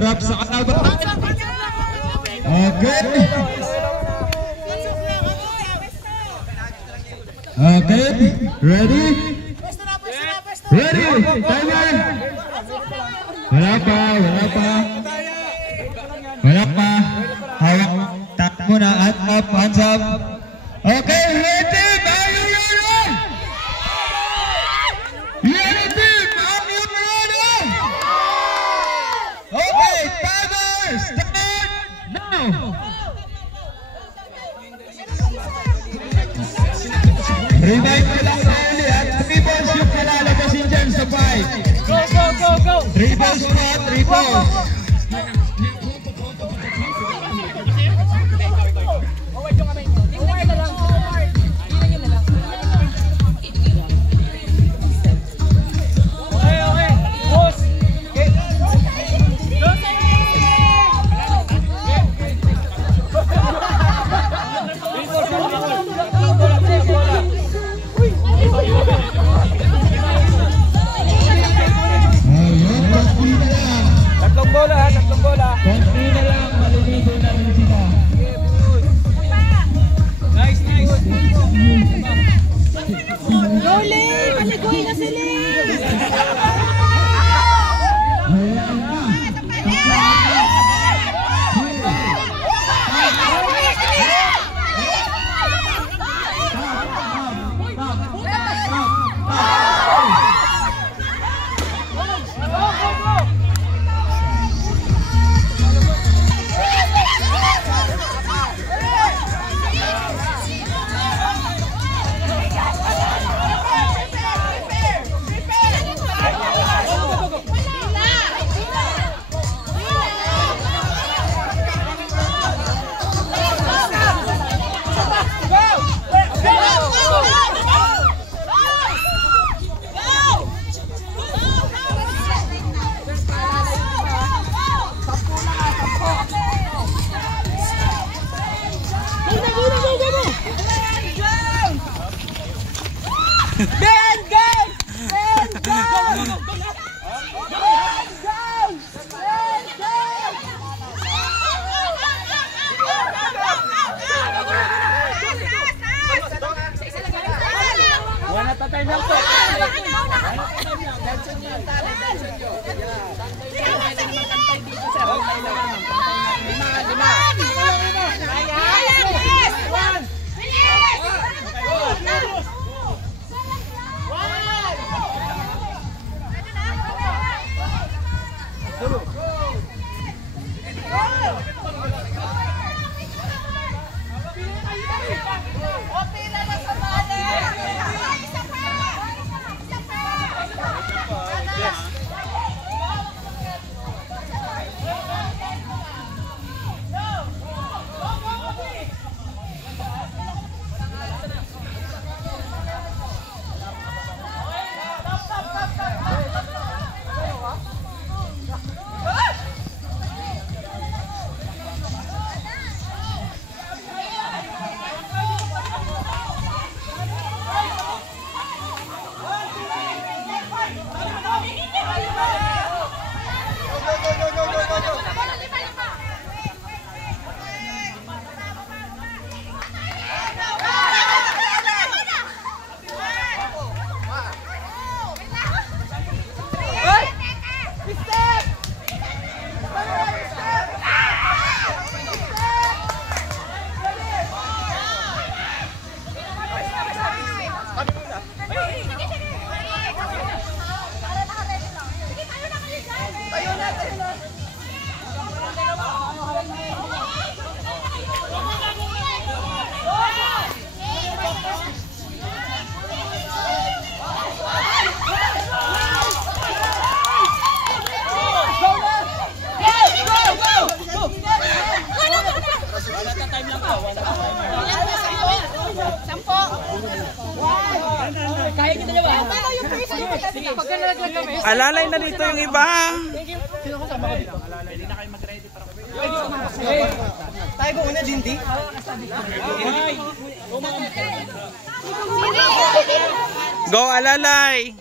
Harap sa kalaban. Okay. Okay. Ready? Ready. Timer. Wala pa. Hawak. Tap muna. Hands up. Okay. Ready. Revive ko lang sa uli at 3 balls yung kalalabasin dyan sa 5. Go! 3 balls po, 3 balls. Tatlong bola. Konti na lang, maliligo na rin sila. Nice. Gole! Paliguin na sila! Alalay na dito yung iba. Sino kasama ko dito? Pwede na kayo mag-ready para ko. Tayo ba una, Dindy? Go, Alalay!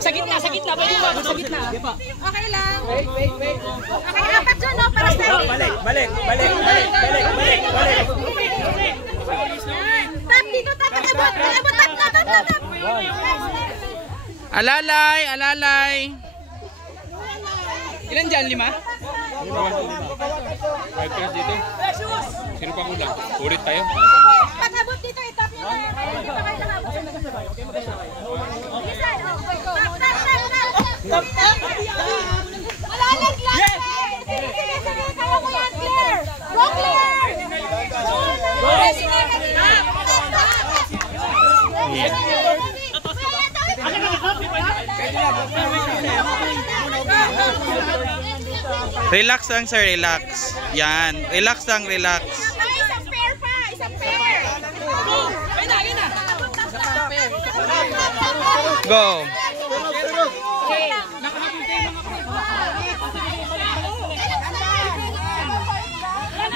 Sa gitna, pwede mo, sa gitna. Okay lang. Wait. Okay, apat dyan, no? Para sa Balik. Tap dito, tap. Alalay. Ilan dyan? 5? 5 pairs dito. Sino pa kulang? Ulit tayo. Pag-abot dito, itap nyo na. Dito kayo nakabot. Bilisan, tap. Malalag lang. Sige, kaya mo yan, Claire. Go, Claire. Sige. Relax lang sir, relax. Yan, relax. Isang pair pa, isang pair. Go.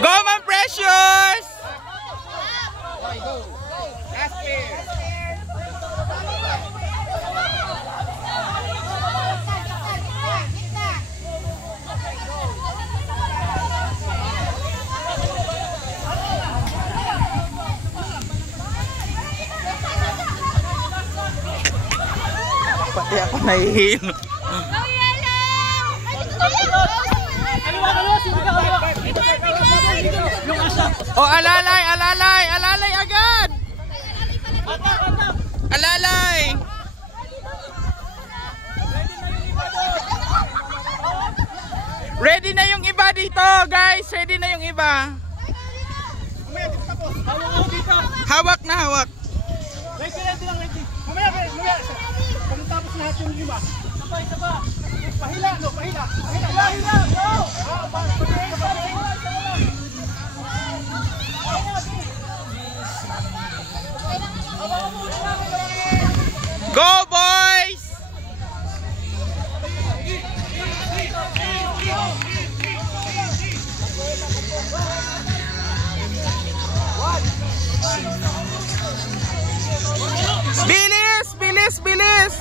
Go, Ma'am Precious! Last pair. Pati ako nahihilo. Oh, alalay agad! Alalay! Ready na yung iba dito, guys! Ready na yung iba! Hawak na, hawak! Ready lang. Mamaya. Pag tapos lahat yung 5. Sabay. Pahila. Go! Go, boys! Bilis!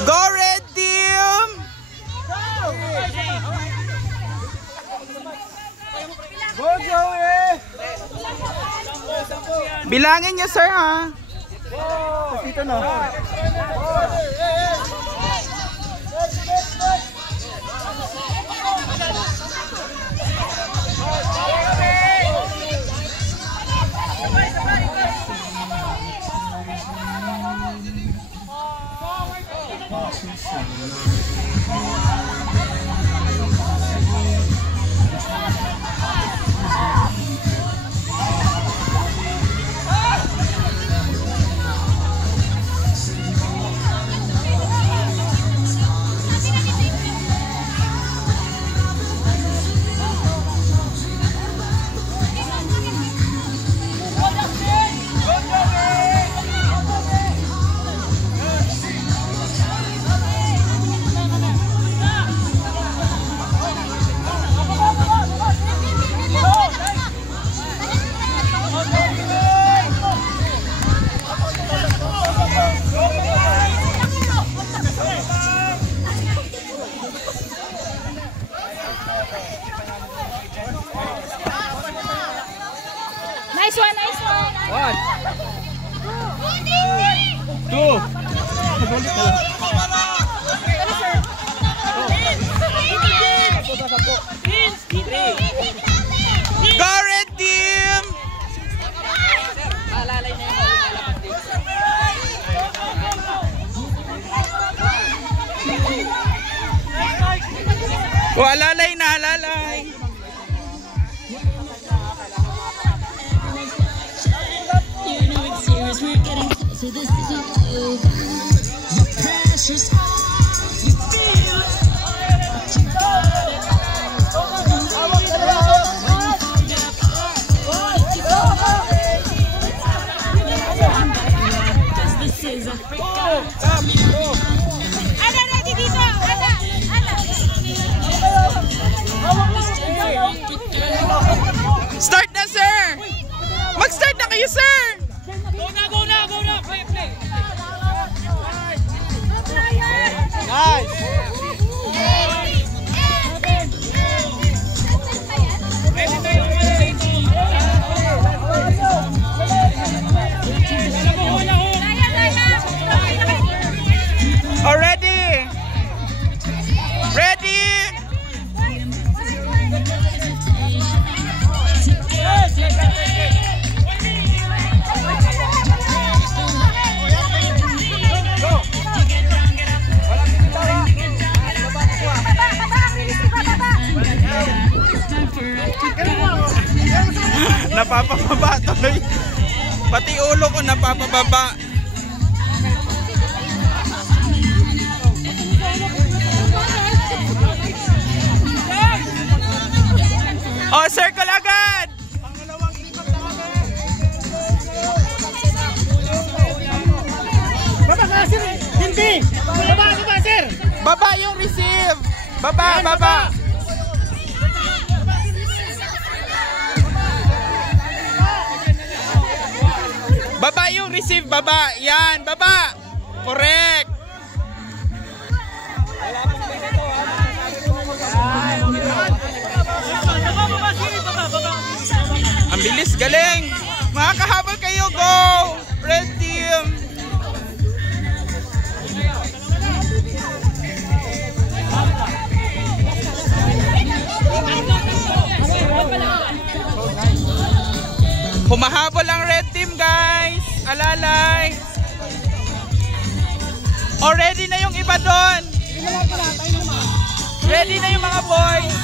Go, red team! Go, Joey! Bilangin niyo, sir, ha? Dito na. Nice one. 1, 2. Go, red team! Oh, alalay na, alalay. Ada ready dito. Ada. kayo, sir! Go na! Play! Nice! Already! Ready! Napapababa tuloy. Pati ulo ko napapababa. Oh, circle agad! Baba ka, sir! Hindi! Baba, sir! Baba yung receive! Baba! Baba yung receive, baba! Yan, baba! Correct! Ang bilis, galing! Makakahabol kayo, go! Red team! Humahabol ang red team, guys! Alalay! O, ready na yung iba doon! Ready na yung mga boys!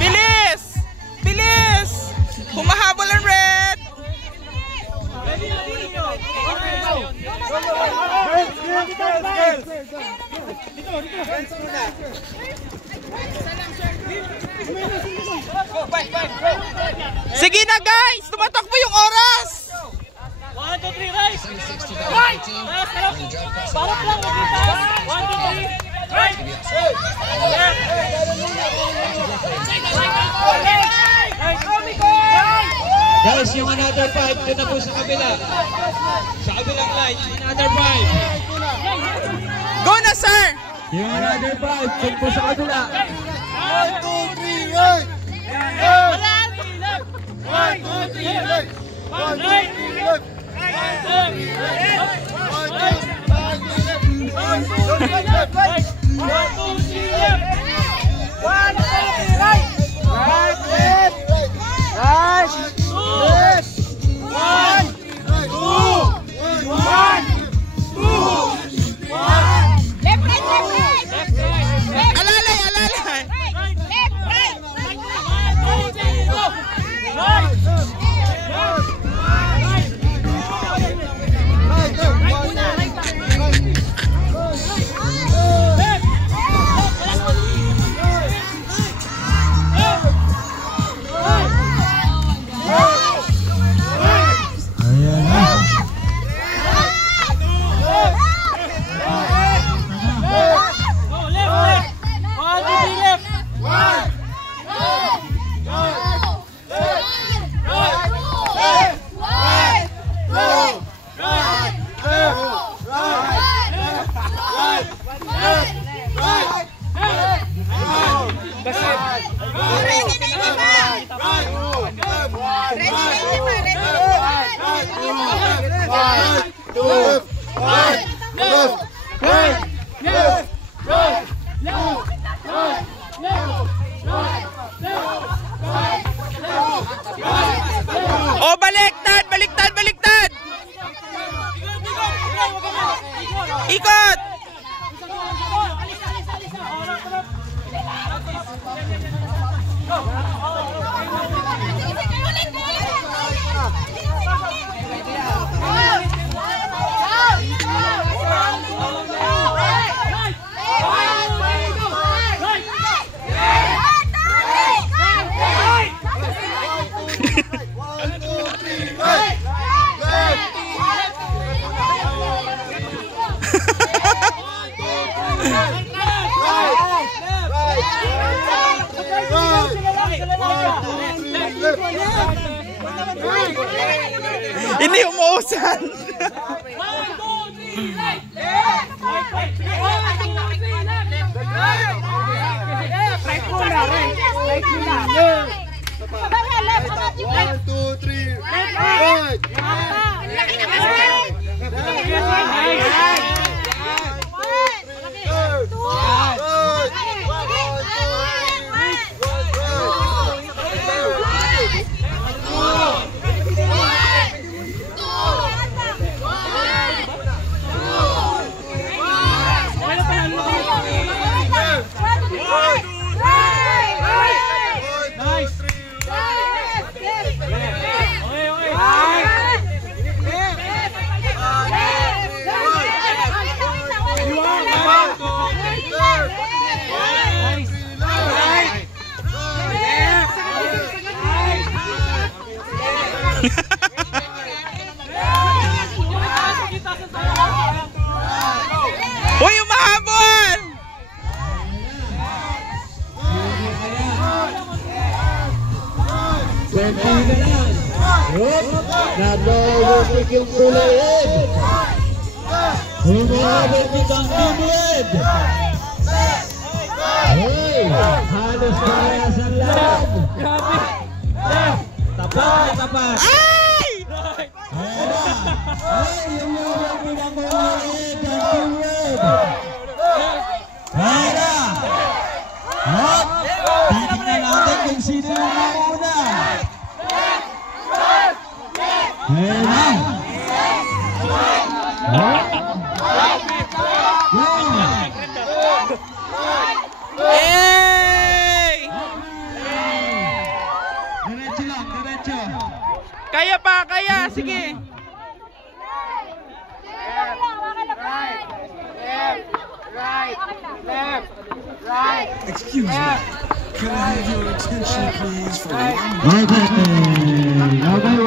Bilis! Bilis! Humahabol ang red! Sige na, guys! Tumatakbo yung oras! 1, 2, 3, right! Right! Parang lang, 1, 2, 3, right! Guys, yung another 5 doon na po sa kabila. Sa kabilang line, another 5. Go na, sir! Yung another 5 doon po sa kabila. 1, 2, 3, right! 1, 2, 3, right! 1, 2, 3, right! 1, 2, 3, Hindi umuusan. 1, 2, 3, right! Left! 1, 2, 3, left! Right muna, right! Right muna! 1, 2, 3, right! Uy, umahabol! Nag-overtake yung Kulay. Humabot kitang Team-Red. Hoy, halos parehas ang lahat. Tapat na tapat. Ay! Ayan na. Ay, yung overtake ang Kulay ng Team-Red. Ayan na. At titignan natin kung sino yung mauna. Ayan na. Yay! Diretso lang, diretso. Kaya pa, kaya. Sige. Excuse me. Can I have your attention, please, for one Okay. Okay.